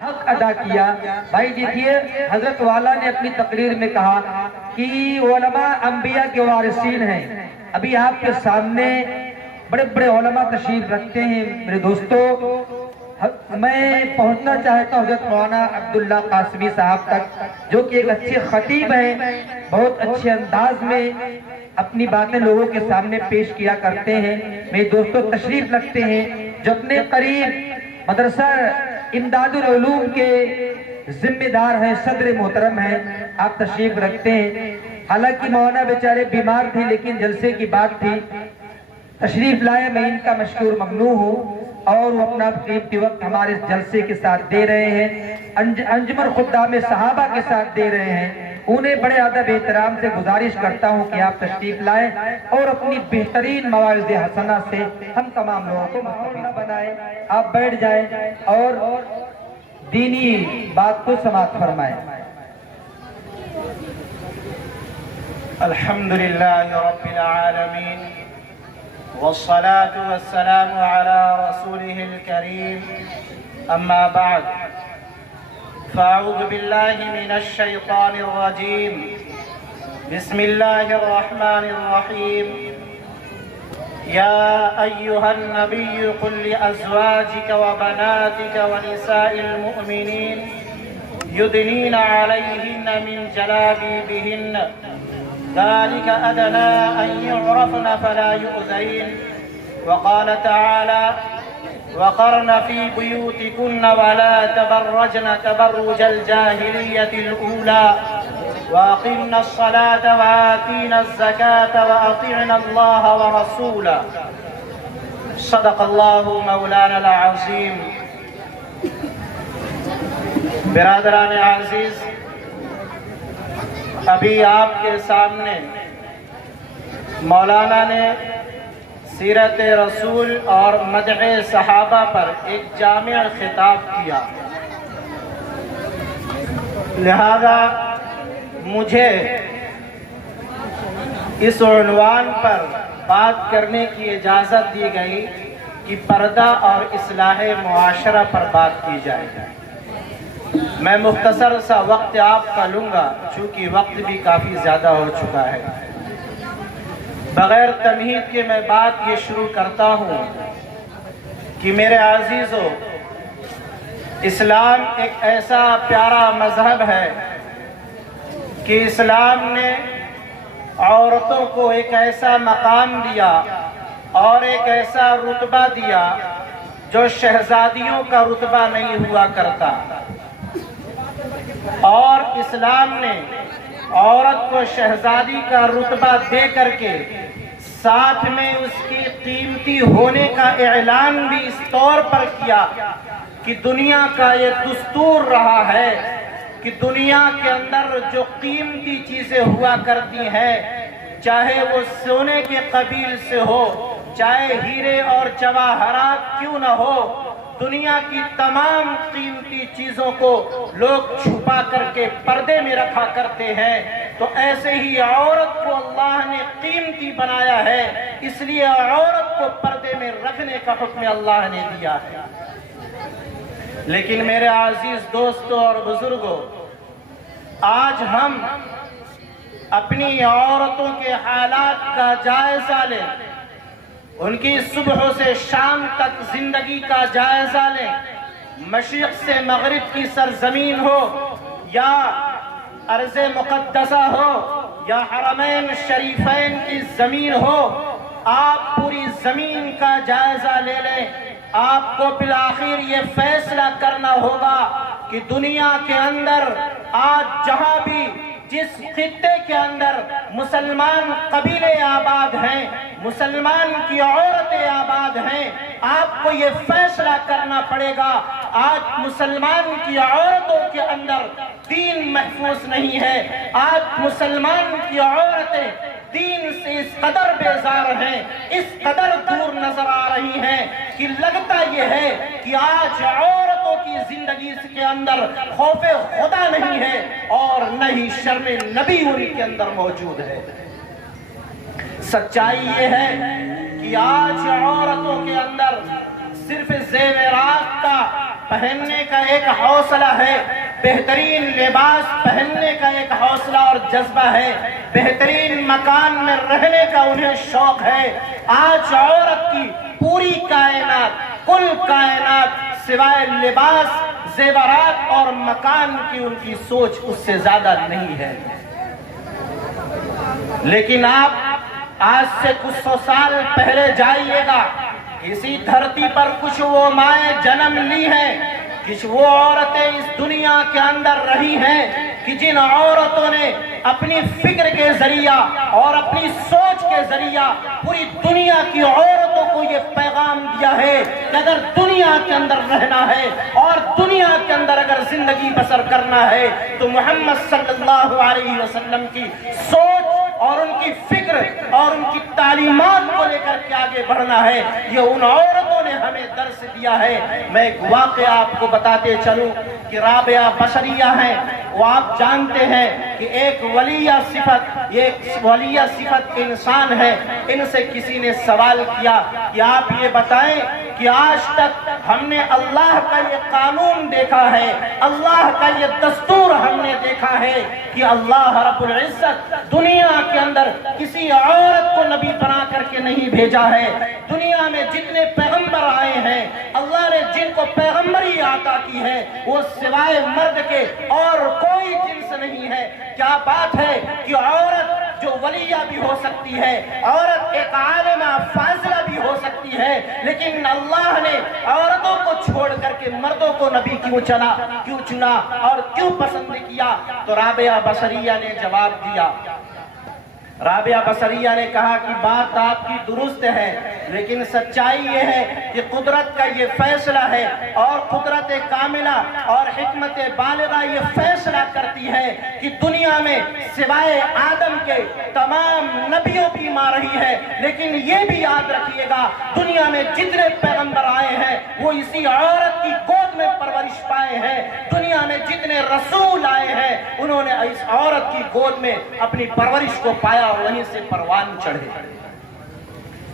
حق ادا کیا۔ بھائی دیکھیے حضرت والا نے اپنی تقریر میں کہا کہ علماء انبیاء کے وارثین ہیں۔ ابھی آپ کے سامنے بڑے بڑے علماء تشریف رکھتے ہیں میرے دوستو۔ میں پہنچنا چاہتا ہوں حضرت مولانا عبداللہ قاسمی صاحب تک، جو کہ ایک اچھے خطیب ہیں، بہت اچھے انداز میں اپنی باتیں لوگوں کے سامنے پیش کیا کرتے ہیں۔ میرے دوستو تشریف رکھتے ہیں جو اپنے قریب مدرسہ امداد العلوم کے ذمہ دار ہیں، صدر محترم ہیں، آپ تشریف رکھتے ہیں۔ حالانکہ مولانا بیچارے بیمار تھے لیکن جلسے کی بات تھی، تشریف لائے، میں ان کا مشکور ممنون ہوں، اور وہ اپنا قیمتی وقت ہمارے اس جلسے کے ساتھ دے رہے ہیں، انجمن خدام صحابہ کے ساتھ دے رہے ہیں۔ انہیں بڑے ادب احترام سے گزارش کرتا ہوں کہ آپ تشریف لائیں اور اپنی بہترین مواعظ حسنہ سے ہم تمام لوگوں کو مستفید بنائیں۔ آپ بیٹھ جائیں اور دینی بات کو سماعت فرمائیں۔ الحمدللہ رب العالمین والصلاة والسلام على رسوله الكريم، اما بعد فاعوذ باللہ من الشیطان الرجیم، بسم اللہ الرحمن الرحیم، یا ایہا النبی قل لأزواجک وبناتک ونساء المؤمنین یدنین علیہن من جلابیبہن ذلك أدنى أن يعرفن فلا يؤذين، وقال تعالى وقرن في بيوتكن ولا تبرجن تبرج الجاهلية الأولى وأقمن الصلاة وآتينا الزكاة وأطعنا الله ورسوله، صدق الله مولانا العظيم۔ برادران عزیز، ابھی آپ کے سامنے مولانا نے سیرت رسول اور مدح صحابہ پر ایک جامع خطاب کیا، لہذا مجھے اس عنوان پر بات کرنے کی اجازت دی گئی کہ پردہ اور اصلاح معاشرہ پر بات کی جائے۔ میں مختصر سا وقت آپ کا لوں گا چونکہ وقت بھی کافی زیادہ ہو چکا ہے۔ بغیر تمہید کے میں بات یہ شروع کرتا ہوں کہ میرے عزیزو، اسلام ایک ایسا پیارا مذہب ہے کہ اسلام نے عورتوں کو ایک ایسا مقام دیا اور ایک ایسا رتبہ دیا جو شہزادیوں کا رتبہ نہیں ہوا کرتا، اور اسلام نے عورت کو شہزادی کا رتبہ دے کر کے ساتھ میں اس کی قیمتی ہونے کا اعلان بھی اس طور پر کیا کہ دنیا کا یہ دستور رہا ہے کہ دنیا کے اندر جو قیمتی چیزیں ہوا کرتی ہیں، چاہے وہ سونے کے قبیل سے ہو، چاہے ہیرے اور جواہرات کیوں نہ ہو، دنیا کی تمام قیمتی چیزوں کو لوگ چھپا کر کے پردے میں رکھا کرتے ہیں۔ تو ایسے ہی عورت کو اللہ نے قیمتی بنایا ہے، اس لیے عورت کو پردے میں رکھنے کا حکم اللہ نے دیا ہے۔ لیکن میرے عزیز دوستوں اور بزرگوں، آج ہم اپنی عورتوں کے حالات کا جائزہ لیں، ان کی صبح سے شام تک زندگی کا جائزہ لیں، مشرق سے مغرب کی سرزمین ہو یا ارض مقدسہ ہو یا حرمین شریفین کی زمین ہو، آپ پوری زمین کا جائزہ لے لیں۔ آپ کو بالآخر یہ فیصلہ کرنا ہوگا کہ دنیا کے اندر آج جہاں بھی جس خطے کے اندر مسلمان قبیلے آباد ہیں، مسلمان کی عورتیں آباد ہیں، آپ کو یہ فیصلہ کرنا پڑے گا آج مسلمان کی عورتوں کے اندر دین محفوظ نہیں ہے، آج مسلمان کی عورتیں دین سے اس قدر بیزار ہیں، اس قدر دور نظر آ رہی ہیں کہ لگتا یہ ہے کہ آج عورتوں کی زندگی کے اندر خوف خدا نہیں ہے اور نہ ہی شرم نبی ان کے اندر موجود ہے۔ سچائی یہ ہے کہ آج عورتوں کے اندر صرف زیورات کا پہننے کا ایک حوصلہ ہے، بہترین لباس پہننے کا ایک حوصلہ اور جذبہ ہے، بہترین مکان میں رہنے کا انہیں شوق ہے۔ آج عورت کی پوری کائنات، کل کائنات سوائے لباس، زیورات اور مکان کی ان کی سوچ اس سے زیادہ نہیں ہے۔ لیکن آپ آج سے کچھ سو سال پہلے جائیے گا، اسی دھرتی پر کچھ وہ مائیں جنم لی ہیں، کچھ وہ عورتیں اس دنیا کے اندر رہی ہیں کہ جن عورتوں نے اپنی فکر کے ذریعہ اور اپنی سوچ کے ذریعہ پوری دنیا کی عورتوں کو یہ پیغام دیا ہے کہ اگر دنیا کے اندر رہنا ہے اور دنیا کے اندر اگر زندگی بسر کرنا ہے تو محمد صلی اللہ علیہ وسلم کی سوچ اور ان کی فکر اور ان کی تعلیمات کو لے کر کے آگے بڑھنا ہے۔ یہ ان عورتوں نے ہمیں درس دیا ہے۔ میں ایک واقعہ آپ کو بتاتے چلوں کہ رابعہ بصریہ ہیں، وہ آپ جانتے ہیں کہ ایک ولیہ صفت، یہ ایک ولیہ صفت انسان ہے۔ ان سے کسی نے سوال کیا کہ آپ یہ بتائیں کہ آج تک ہم نے اللہ کا یہ قانون دیکھا ہے، اللہ کا یہ دستور ہم نے دیکھا ہے کہ اللہ رب العزت دنیا کے اندر کسی عورت کو نبی بنا کر کے نہیں بھیجا ہے۔ دنیا میں جتنے پیغمبر آئے ہیں، اللہ نے جن کو پیغمبری عطا کی ہے وہ سوائے مرد کے اور کوئی جنس نہیں ہے۔ کیا بات ہے کہ عورت جو ولیہ بھی ہو سکتی ہے، عورت ایک عالمہ فاضلہ بھی ہو سکتی ہے، لیکن اللہ نے عورتوں کو چھوڑ کر کے مردوں کو نبی کیوں چنا اور کیوں پسند کیا؟ تو رابعہ بصریہ نے جواب دیا۔ رابعہ بصریہ نے کہا کہ بات آپ کی درست ہے، لیکن سچائی یہ ہے کہ قدرت کا یہ فیصلہ ہے اور قدرت کاملہ اور حکمت بالغہ یہ فیصلہ کرتی ہے کہ دنیا میں سوائے آدم کے تمام نبیوں کی ماں رہی ہے، لیکن یہ بھی یاد رکھیے گا دنیا میں جتنے پیغمبر آئے ہیں وہ اسی عورت کی گود میں پرورش پائے ہیں۔ دنیا میں جتنے رسول آئے ہیں انہوں نے اس عورت کی گود میں اپنی پرورش کو پایا اور وہیں سے پروان چڑھے۔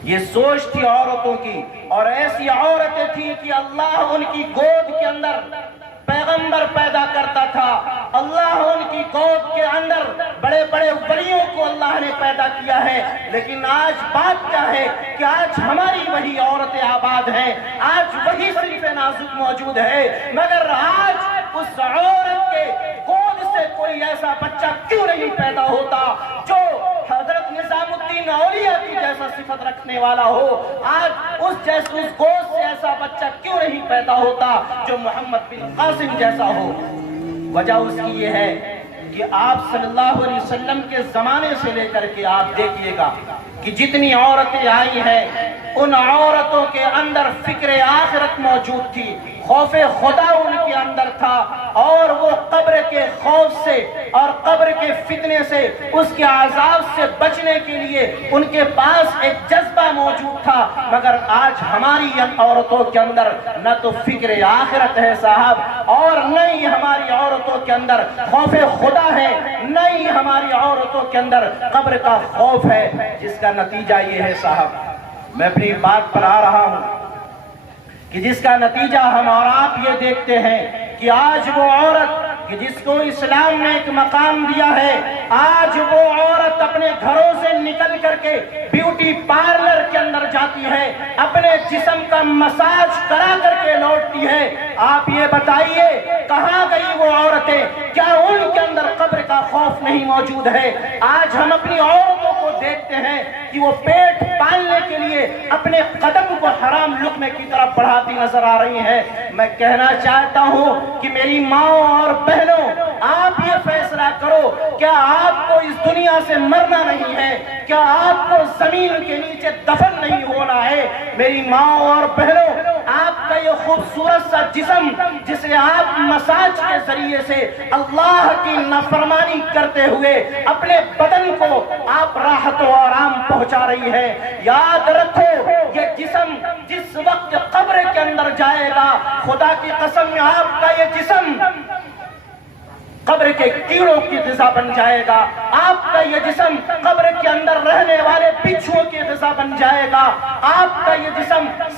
یہ سوچ تھی عورتوں کی، اور ایسی عورتیں تھیں کہ اللہ ان کی گود کے اندر پیغمبر پیدا کرتا تھا، اللہ ان کی گود کے اندر بڑے بڑے ولیوں کو اللہ نے پیدا کیا ہے۔ لیکن آج بات کیا ہے کہ آج ہماری وہی عورتیں آباد ہیں، آج وہی صرف نازک موجود ہے، مگر آج اس عورت کے گود سے کوئی ایسا بچہ کیوں نہیں پیدا ہوتا جو حضرت نظام الدین اولیاء کی جیسا صفت رکھنے والا ہو؟ آج اس گود سے ایسا بچہ کیوں نہیں پیدا ہوتا جو محمد بن قاسم جیسا ہو؟ وجہ اس کی یہ ہے کہ آپ صلی اللہ علیہ وسلم کے زمانے سے لے کر کے آپ دیکھیے گا کہ جتنی عورتیں آئی ہیں ان عورتوں کے اندر فکر آخرت موجود تھی، خوف خدا ان کے اندر تھا، اور وہ قبر کے خوف سے اور قبر کے فتنے سے، اس کے عذاب سے بچنے کے لیے ان کے پاس ایک جذبہ موجود تھا۔ مگر آج ہماری عورتوں کے اندر نہ تو فکر آخرت ہے صاحب، اور نہ ہی ہماری عورتوں کے اندر خوف خدا ہے، نہ ہی ہماری عورتوں کے اندر قبر کا خوف ہے، جس کا نتیجہ یہ ہے صاحب، میں اپنی بات پر آ رہا ہوں کہ جس کا نتیجہ ہم اور آپ یہ دیکھتے ہیں کہ آج وہ عورت کہ جس کو اسلام نے ایک مقام دیا ہے، آج وہ عورت اپنے گھروں سے نکل کر کے بیوٹی پارلر کے اندر جاتی ہے، اپنے جسم کا مساج کرا کر کے لوٹتی ہے۔ آپ یہ بتائیے کہاں گئی وہ عورتیں؟ کیا ان کے اندر قبر کا خوف نہیں موجود ہے؟ آج ہم اپنی عورتوں کو دیکھتے ہیں کہ وہ پیٹ پالنے کے لیے اپنے قدم کو حرام لقمے کی طرف بڑھاتی نظر آ رہی ہیں۔ میں کہنا چاہتا ہوں کہ میری ماں اور بہنوں، آپ یہ فیصلہ کرو، کیا آپ کو اس دنیا سے مرنا نہیں ہے؟ کیا آپ کو زمین کے نیچے دفن نہیں ہونا ہے؟ میری ماں اور بہنوں، آپ کا یہ خوبصورت سا جسم جسے آپ مساج کے ذریعے سے اللہ کی نافرمانی کرتے ہوئے اپنے بدن کو آپ راحت و آرام پہنچا رہی ہے، یاد رکھو یہ جسم جس وقت قبر کے اندر جائے گا، خدا کی قسم آپ کا یہ جسم قبر کے کیڑوں کی غذا بن جائے گا، آپ کا یہ جسم قبر کے اندر رہنے والے بچھوؤں کی غذا بن جائے گا، آپ کا یہ جسم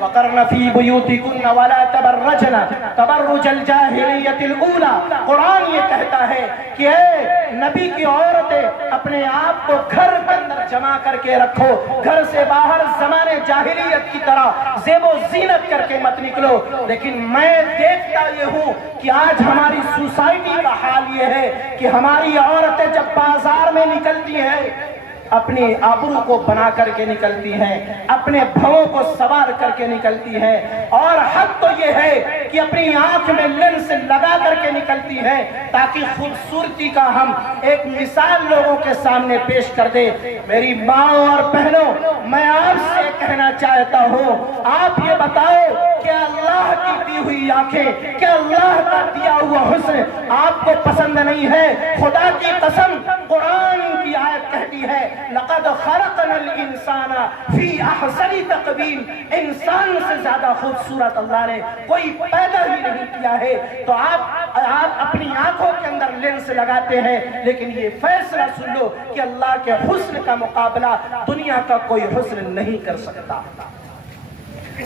وقرن فی بیوتکن ولا تبرجن تبرج الجاہلیت الاولی. قرآن یہ کہتا ہے کہ اے نبی کی عورتیں اپنے آپ کو گھر کے اندر جمع کر کے رکھو, گھر سے باہر زمانے جاہلیت کی طرح زیب و زینت کر کے مت نکلو. لیکن میں دیکھتا یہ ہوں کہ آج ہماری سوسائٹی کا حال یہ ہے کہ ہماری عورتیں جب بازار میں نکلتی ہیں اپنی آبرو کو بنا کر کے نکلتی ہیں, اپنے بھووں کو سوار کر کے نکلتی ہیں, اور حد تو یہ ہے کہ اپنی آنکھ میں لینس لگا کر کے نکلتی ہیں تاکہ خوبصورتی کا ہم ایک مثال لوگوں کے سامنے پیش کر دیں. میری ماں اور بہنوں, میں آپ سے کہنا چاہتا ہوں, آپ یہ بتاؤ کہ اللہ کی دی ہوئی آنکھیں, کہ اللہ کا دیا ہوا حسن آپ کو پسند نہیں ہے؟ خدا کی قسم قرآن کی آیت کہتی ہے لقد خلقنا الانسان فی احسن تقویم, انسان سے زیادہ خوبصورت اللہ نے کوئی پیدا ہی نہیں کیا ہے. تو آپ اپنی آنکھوں کے اندر لینس لگاتے ہیں, لیکن یہ فیصلہ سن لو کہ اللہ کے حسن کا مقابلہ دنیا کا کوئی حسن نہیں کر سکتا.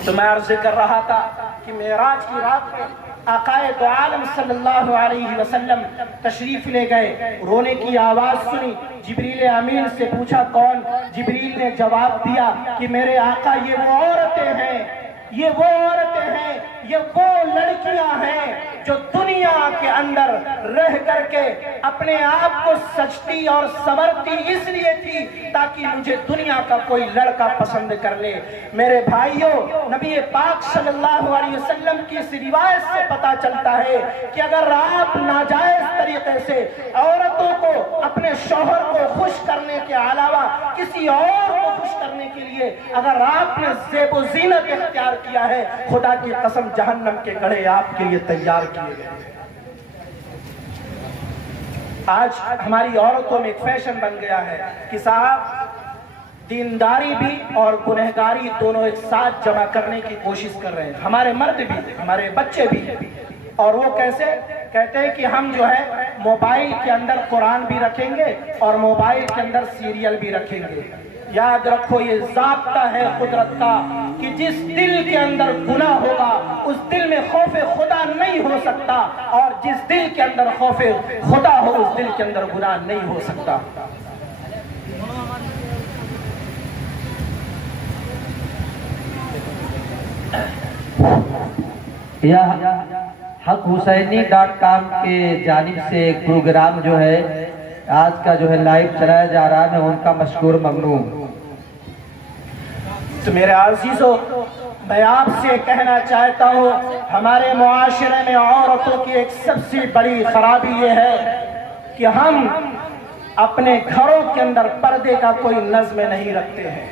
تو میں عرض کر رہا تھا کہ معراج کی رات میں آقائے دو عالم صلی اللہ علیہ وسلم تشریف لے گئے, رونے کی آواز سنی, جبریل امین سے پوچھا کون؟ جبریل نے جواب دیا کہ میرے آقا یہ وہ عورتیں ہیں, یہ وہ عورتیں ہیں, یہ وہ لڑکیاں ہیں جو دنیا کے اندر رہ کر کے اپنے آپ کو سجتی اور سنورتی اس لیے تھی تاکہ مجھے دنیا کا کوئی لڑکا پسند کر لے. میرے بھائیوں, نبی پاک صلی اللہ علیہ وسلم کی اس روایت سے پتا چلتا ہے کہ اگر آپ ناجائز طریقے سے عورتوں کو اپنے شوہر کو خوش کرنے کے علاوہ کسی اور کو خوش کرنے کے لیے اگر آپ نے زیب و زینت اختیار کیا ہے, خدا کی قسم جہنم کے گڑھے آپ کے لیے تیار کیے گئے. آج ہماری عورتوں میں ایک فیشن بن گیا ہے کہ صاحب دینداری بھی اور گنہگاری دونوں ایک ساتھ جمع کرنے کی کوشش کر رہے ہیں, ہمارے مرد بھی ہمارے بچے بھی. اور وہ کیسے کہتے ہیں کہ ہم جو ہے موبائل کے اندر قرآن بھی رکھیں گے اور موبائل کے اندر سیریل بھی رکھیں گے. یاد رکھو یہ ضابطہ ہے قدرت کا کہ جس دل کے اندر گناہ ہوگا اس دل میں خوف خدا نہیں ہو سکتا, اور جس دل کے اندر خوف خدا ہو اس دل کے اندر گناہ نہیں ہو سکتا. حق حسینی.com کے جانب سے ایک پروگرام جو ہے آج کا جو ہے لائیو چلایا جا رہا ہے, میں ان کا مشکور ممنون. تو میرے عزیزو, میں آپ سے کہنا چاہتا ہوں ہمارے معاشرے میں عورتوں کی ایک سب سے بڑی خرابی یہ ہے کہ ہم اپنے گھروں کے اندر پردے کا کوئی نظم نہیں رکھتے ہیں.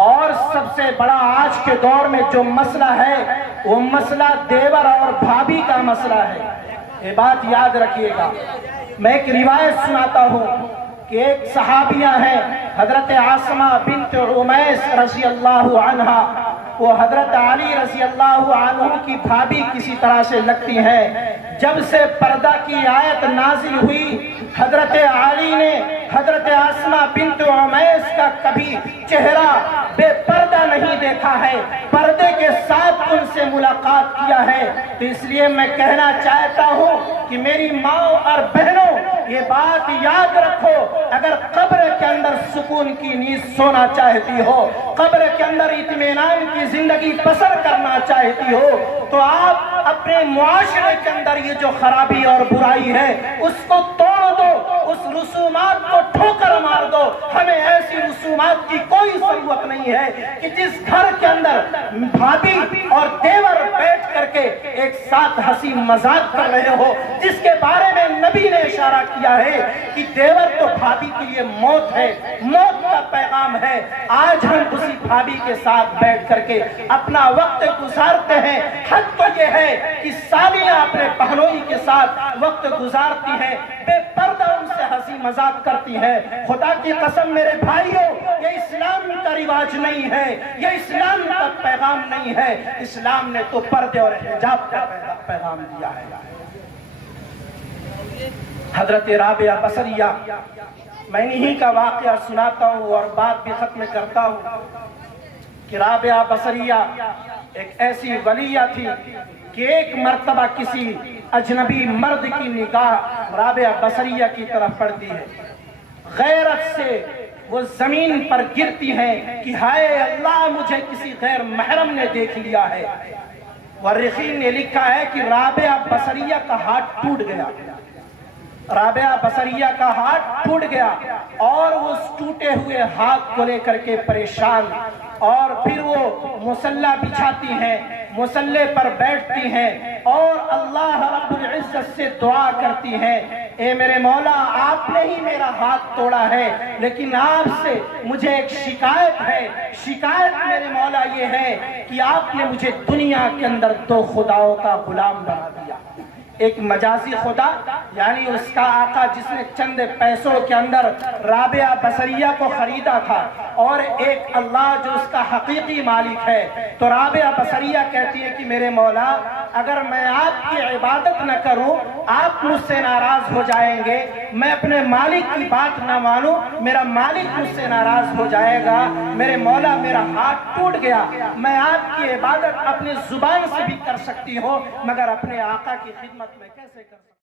اور سب سے بڑا آج کے دور میں جو مسئلہ ہے وہ مسئلہ دیور اور بھابھی کا مسئلہ ہے. یہ بات یاد رکھیے گا. میں ایک روایت سناتا ہوں کہ ایک صحابیہ ہیں حضرت عاصمہ بنت عمیس رضی اللہ عنہا, وہ حضرت علی رضی اللہ عنہ کی بھابھی کسی طرح سے لگتی ہیں. جب سے پردہ کی آیت نازل ہوئی حضرت علی نے حضرت عاصمہ بنت عمیس کا کبھی چہرہ بے پردہ نہیں دیکھا ہے, پردے کے ساتھ ان سے ملاقات کیا ہے. تو اس لیے میں کہنا چاہتا ہوں کہ میری ماں اور بہنوں یہ بات یاد رکھو, اگر قبر کے اندر سکون کی نیند سونا چاہتی ہو, قبر کے اندر اطمینان کی زندگی بسر کرنا چاہتی ہو, تو آپ اپنے معاشرے کے اندر یہ جو خرابی اور برائی ہے اس کو توڑ دو, اس رسومات کو ٹھوکر مار دو. ہمیں ایسی رسومات کی کوئی ضرورت نہیں ہے کہ جس گھر کے اندر بھابھی اور دیور بیٹھ کر کے ایک ساتھ ہنسی مذاق کر رہے ہو, جس کے بارے میں نبی نے اشارہ کیا ہے کہ دیور تو بھابھی کے لیے موت ہے, موت کا پیغام ہے. آج ہم اسی بھابھی کے ساتھ بیٹھ کر کے اپنا وقت گزارتے ہیں. حد تو یہ ہے کہ سالیاں اپنے بہنوئی کے ساتھ وقت گزارتی ہیں, بے پردہ ان سے ہنسی مذاق کرتی ہیں. خدا کی قسم میرے بھائیوں, یہ اسلام کا رواج نہیں ہے, یہ اسلام کا پیغام نہیں ہے. اسلام نے تو پردے اور حجاب کا پیغام دیا ہے. حضرت رابعہ بصریہ, میں انہی کا واقعہ سناتا ہوں اور بات بھی ختم کرتا ہوں. کہ رابعہ بصریہ ایک ایسی ولیہ تھی کہ ایک مرتبہ کسی اجنبی مرد کی نگاہ رابعہ بصریہ کی طرف پڑتی ہے، غیرت سے وہ زمین پر گرتی ہیں کہ ہائے اللہ، مجھے کسی غیر محرم نے دیکھ لیا ہے۔ مورخین نے لکھا ہے کہ رابعہ بصریہ کا ہاتھ ٹوٹ گیا، رابعہ بصریہ کا ہاتھ ٹوٹ گیا، اور وہ اس ٹوٹے ہوئے ہاتھ کو لے کر کے پریشان، اور پھر وہ مصلی بچھاتی ہیں، مصلی پر بیٹھتی ہیں اور اللہ رب العزت سے دعا کرتی ہیں، اے میرے مولا، آپ نے ہی میرا ہاتھ توڑا ہے، لیکن آپ سے مجھے ایک شکایت ہے، شکایت میرے مولا یہ ہے کہ آپ نے مجھے دنیا کے اندر دو خداؤں کا غلام بنا دیا، ایک مجازی خدا یعنی اس کا آقا جس نے چند پیسوں کے اندر رابعہ بصریہ کو خریدا تھا، اور ایک اللہ جو اس کا حقیقی مالک ہے۔ تو رابعہ بصریہ کہتی ہے کہ میرے مولا، اگر میں آپ کی عبادت نہ کروں آپ مجھ سے ناراض ہو جائیں گے، میں اپنے مالک کی بات نہ مانوں میرا مالک مجھ سے ناراض ہو جائے گا، میرے مولا میرا ہاتھ ٹوٹ گیا، میں آپ کی عبادت اپنی زبان سے بھی کر سکتی ہوں مگر اپنے آقا کی خدمت میں کیسے کر سکتی ہوں؟